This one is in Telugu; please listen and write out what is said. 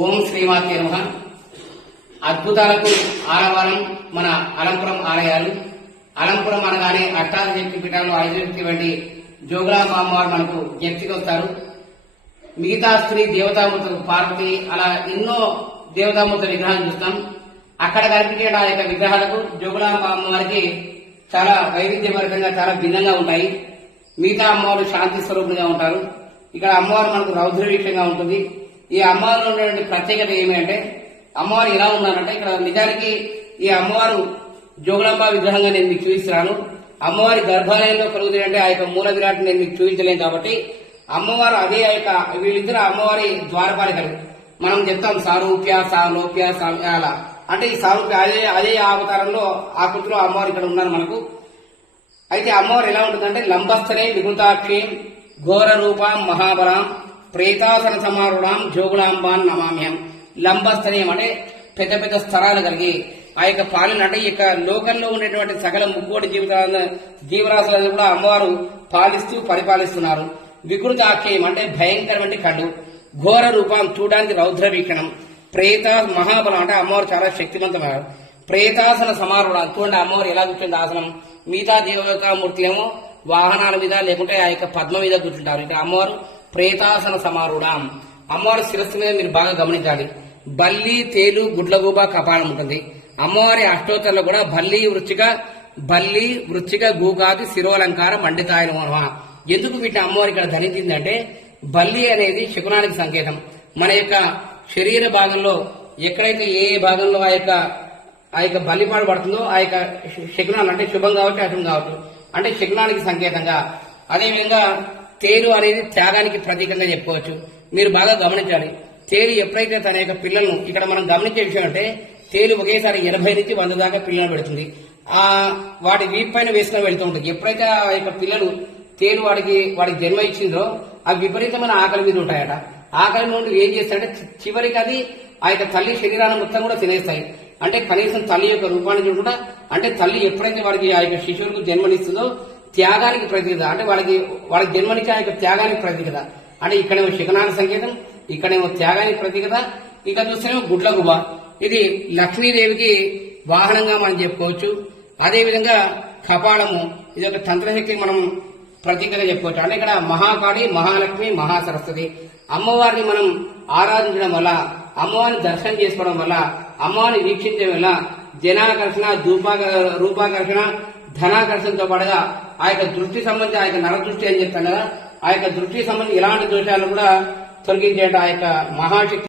ఓం శ్రీమాతే నమః. అద్భుతాలకు ఆలవారం మన అలంపురం ఆలయాలు. అలంపురం అనగానే అష్టాదశక్తి పీఠాలు 5 శక్తి వంటి జోగులాంబ అమ్మవారు మనకు జ్ఞప్తికి వస్తారు. మిగతా స్త్రీ దేవతామూర్తులు పార్వతి అలా ఎన్నో దేవతామూర్తుల విగ్రహాలు చూస్తాం. అక్కడ కనిపించే ఆ యొక్క విగ్రహాలకు జోగులాంబ అమ్మవారికి చాలా వైవిధ్యభరితంగా చాలా భిన్నంగా ఉంటాయి. మిగతా అమ్మవారు శాంతి స్వరూపులుగా ఉంటారు. ఇక్కడ అమ్మవారు మనకు రౌద్రవీక్షంగా ఉంటుంది. ఈ అమ్మవారిలో ఉన్నటువంటి ప్రత్యేకత ఏమిటంటే అమ్మవారు ఎలా ఉన్నారంటే ఇక్కడ నిజానికి ఈ అమ్మవారు జోగులాంబ విగ్రహంగా నేను మీకు చూపిస్తున్నాను. అమ్మవారి గర్భాలయంలో కలుగుతుందంటే ఆ యొక్క మూల విరాట్ నేను మీకు చూపించలేను కాబట్టి అమ్మవారు అదే ఆ యొక్క వీళ్ళిద్దరు అమ్మవారి ద్వారపాలికలు. మనం చెప్తాం సారూప్య సాలోప్య అలా అంటే ఈ సారూప్య అదే అవతారంలో ఆకృతిలో అమ్మవారు ఇక్కడ ఉన్నారు మనకు. అయితే అమ్మవారు ఎలా ఉంటుందంటే లంబస్థనే వికృతాక్షి ఘోర రూపం మహాబలాం ప్రేతాసన సమారుణం జోగులాంబాన్ నమామ్యం. లంబస్థనీయం అంటే పెద్ద పెద్ద స్థలాలు కలిగి ఆ యొక్క పాలన అంటే ఈ యొక్క లోకంలో ఉండేటువంటి సకల ముక్కోటి జీవరాశులను కూడా అమ్మవారు పాలిస్తూ పరిపాలిస్తున్నారు. వికృత ఆఖ్యం అంటే భయంకరమైన కళ్ళు, ఘోర రూపం చూడడానికి రౌద్ర వీక్షణం, ప్రేత మహాబలం అంటే అమ్మవారు చాలా శక్తివంతమైన ప్రేతాసన సమారుణం. చూడండి అమ్మవారు ఎలా కూర్చుంది ఆసనం. మిగతా దేవతామూర్తి ఏమో వాహనాల మీద లేకుంటే ఆ యొక్క పద్మ మీద కూర్చుంటారు. ఇక్కడ అమ్మవారు ప్రేతాసన సమారుఢం. అమ్మవారి శిరస్సు మీద మీరు బాగా గమనించాలి. బల్లి తేలు గుడ్లగూబ కపాలం ఉంటుంది. అమ్మవారి అష్టోత్తరంలో కూడా బల్లి వృచ్చిక గూకాది శిరోలంకార మండితాయన మనమ. ఎందుకు వీటిని అమ్మవారి ఇక్కడ ధరించిందంటే బల్లి అనేది శకునానికి సంకేతం. మన యొక్క శరీర భాగంలో ఎక్కడైతే ఏ భాగంలో ఆ యొక్క బల్లిపాడు పడుతుందో ఆ యొక్క శకునాలు అంటే శుభం కావచ్చు అశుభం కావచ్చు అంటే శకునానికి సంకేతంగా. అదేవిధంగా తేలు అనేది త్యాగానికి ప్రతీకంగా చెప్పుకోవచ్చు. మీరు బాగా గమనించాలి. తేలు ఎప్పుడైతే తన యొక్క పిల్లలను ఇక్కడ మనం గమనించే విషయం అంటే తేలు ఒకేసారి 80 నుంచి 100 దాకా పిల్లలను పెడుతుంది. వాటి వీపు పైన వేసుకుని వెళ్తూ ఉంటుంది. ఎప్పుడైతే ఆ యొక్క పిల్లలు తేలు వాడికి జన్మ ఇచ్చిందో అవి విపరీతమైన ఆకలి మీద ఉంటాయట. ఆకలి నుండి ఏం చేస్తాయంటే చివరికి అది ఆ యొక్క తల్లి శరీరాన్ని మొత్తం కూడా తినేస్తాయి. అంటే కనీసం తల్లి యొక్క రూపాన్ని చూడకుండా అంటే తల్లి ఎప్పుడైతే వాడికి ఆ యొక్క శిశువులకు జన్మనిస్తుందో త్యాగానికి ప్రతీకత అంటే వాళ్ళకి జన్మనిచ్చే ఆ యొక్క త్యాగానికి ప్రతీకత. అంటే ఇక్కడేమో శకునానికి సంకేతం, ఇక్కడేమో త్యాగానికి ప్రతీకత. ఇక చూస్తేనేమో గుడ్లగుబ ఇది లక్ష్మీదేవికి వాహనంగా మనం చెప్పుకోవచ్చు. అదేవిధంగా కపాలము ఇది ఒక తంత్రశక్తికి మనం ప్రతీకగా చెప్పుకోవచ్చు. అంటే ఇక్కడ మహాకాళి, మహాలక్ష్మి, మహాసరస్వతి అమ్మవారిని మనం ఆరాధించడం వల్ల, అమ్మవారిని దర్శనం చేసుకోవడం వల్ల, అమ్మవారిని వీక్షించడం వల్ల జనాకర్షణ, రూపాకర్షణ, ధనాకర్షణతో పాటుగా ఆ యొక్క దృష్టి సంబంధించి ఆ యొక్క నరదృష్టి అని చెప్తాను కదా, ఆ యొక్క దృష్టికి సంబంధించి ఇలాంటి దోషాలు కూడా తొలగించే ఆ యొక్క మహాశక్తి